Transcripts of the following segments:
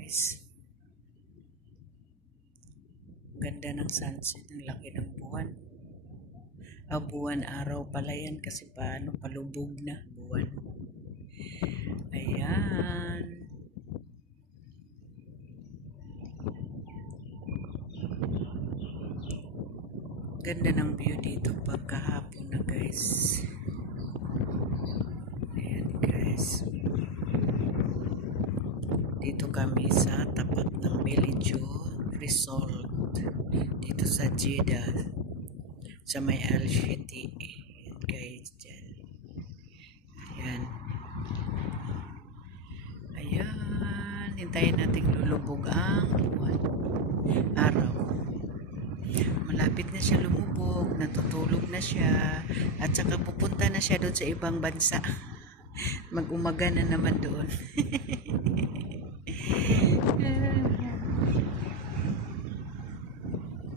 guys. Ganda ng sunset, ang laki ng buwan. Buwan, araw pala yan kasi paano palubog na buwan. Ayan. Ganda ng view dito pagkahapon na guys. Ayan guys. Dito kami sa tapat ng Bellagio Resort. Dito sa Jeddah. Sa may Al-Shiti. Guys, dyan. Ayan. Ayan. Hintayin natin lulubog ang buwan. Araw. Malapit na siya lumubog. Natutulog na siya. At saka pupunta na siya doon sa ibang bansa. Mag-umaga na naman doon.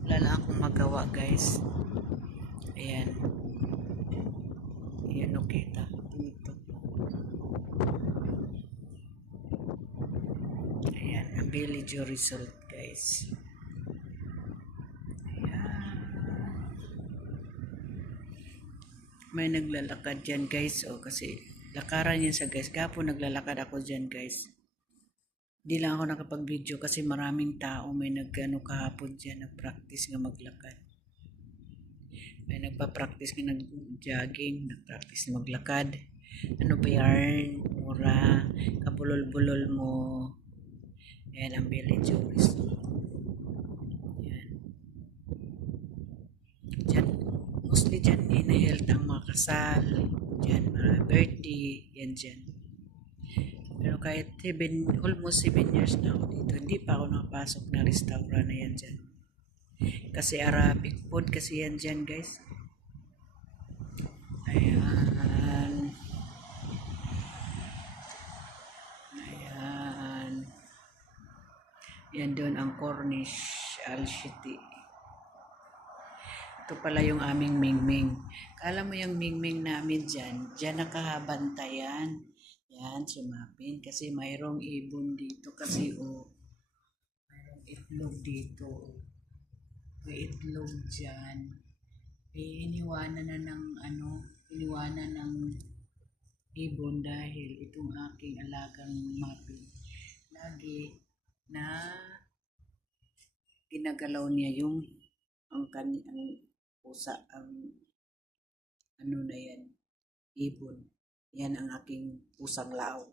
Wala lang akong magawa guys. Ayan. Ayan o kita. Dito. Ayan. Ang Bellagio Resort guys. Ayan. May naglalakad dyan guys. O kasi lakaran yan sa guys. Kapon naglalakad ako dyan guys. Di lang ako nakapag-video kasi maraming tao. May nag-ano kahapon dyan. Nag-practice nga maglakad. May nagpa-practice nga nag-jogging. Nag-practice na maglakad. Ano ba yarn? Mura. Kabulol-bulol mo. Ayan ang Bellagio Resort. Ayan. Dyan. Mostly dyan inaheld ang mga kasal. Dyan mga birthday. Yan dyan. Pero kahit almost 7 years na ako dito, hindi pa ako nakapasok na restaurant na yan dyan. Kasi Arabic food kasi yan dyan guys. Ayan. Ayan. Yan doon ang Cornish Al-Shiti. Ito pala yung aming mingming. Kala mo yung mingming namin dyan, dyan nakahabantayan. Yan, si Mapin. Kasi mayroong ibon dito. Kasi mayroong itlog dito. May itlog dyan. Iniwanan na ng iniwanan ng ibon dahil itong aking alagang Mapin. Lagi na ginagalaw niya yung ang pusa, ang na yan, ibon. Yan ang aking pusang lao.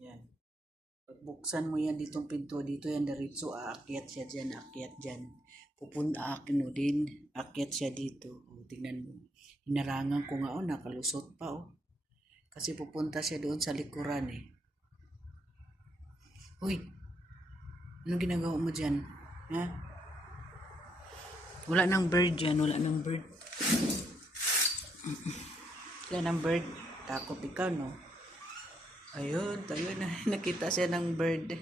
Yan. Pagbuksan mo yan ditong pinto, dito yan diretso, aakyat siya dyan, aakyat dyan. Pupunta din, aakyat siya dito. O, tingnan mo. Hinarangan ko nga, nakalusot pa, Kasi pupunta siya doon sa likuran, Uy, anong ginagawa mo dyan? Ha? Wala nang bird dyan, wala nang bird. Wala nang bird. Takot ikaw, no? Ayun, tayo na. Nakita siya ng bird.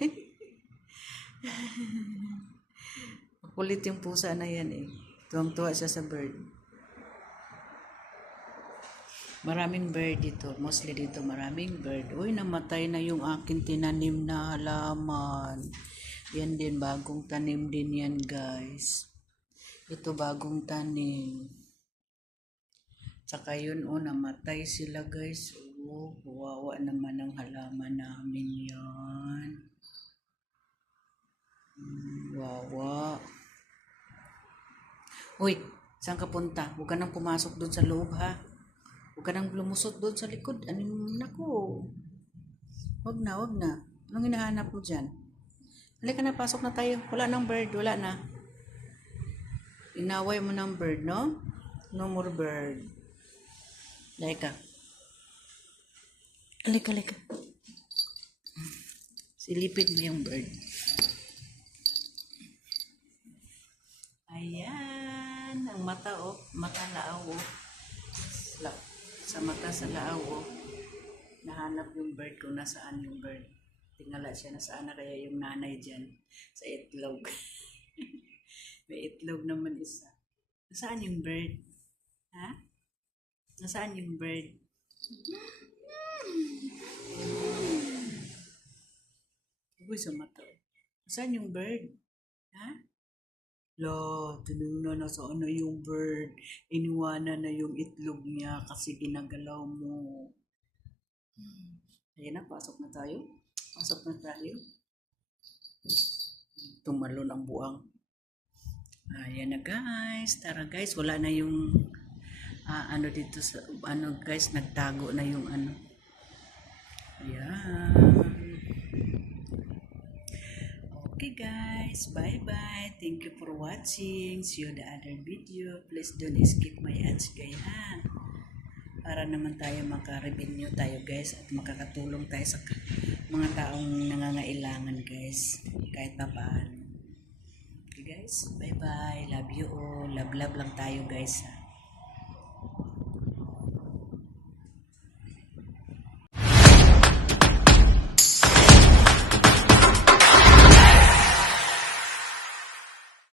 Makulit yung pusa na yan, Tuwang-tuwa siya sa bird. Maraming bird dito. Mostly dito maraming bird. Uy, namatay na yung aking tinanim na halaman. Yan din, bagong tanim din yan, guys. Ito, bagong tanim. Saka yun, namatay sila, guys. Kawawa naman ang halaman namin yan. Wawa. Uy, saan ka punta? Huwag ka nang pumasok doon sa loob, ha? Huwag ka nang lumusot doon sa likod. Naku. Wag na. Anong hinahanap mo dyan? Halika na, pasok na tayo. Wala nang bird, wala na. Inaway mo ng bird, no? No more bird. Halika. Halika. Silipin mo yung bird. Ayan. Ang mata, mata laaw, Sa mata sa laaw, Nahanap yung bird kung nasaan yung bird. Tingala siya nasaan na kaya yung nanay dyan. Sa itlog. May itlog naman isa. Nasaan yung bird? Ha? Nasaan yung bird? Uy, sa mata. Saan yung bird? Ha? Lo, tinignan na sa ano yung bird. Iniwanan na yung itlog niya kasi ginagalaw mo. Ayan na, pasok na tayo. Pasok na tayo. Tumalon ang buang. Ayan na guys. Tara guys, wala na yung ano dito sa ano guys, nagtago na yung ano. Ayan. Okay guys, bye bye. Thank you for watching. See you the other video. Please don't skip my ads guys ha. Para naman tayo maka-revenue tayo guys at makakatulong tayo sa mga taong nangangailangan guys. Kahit pa paano. Okay guys, bye bye. Love you all. Love lang tayo guys ha.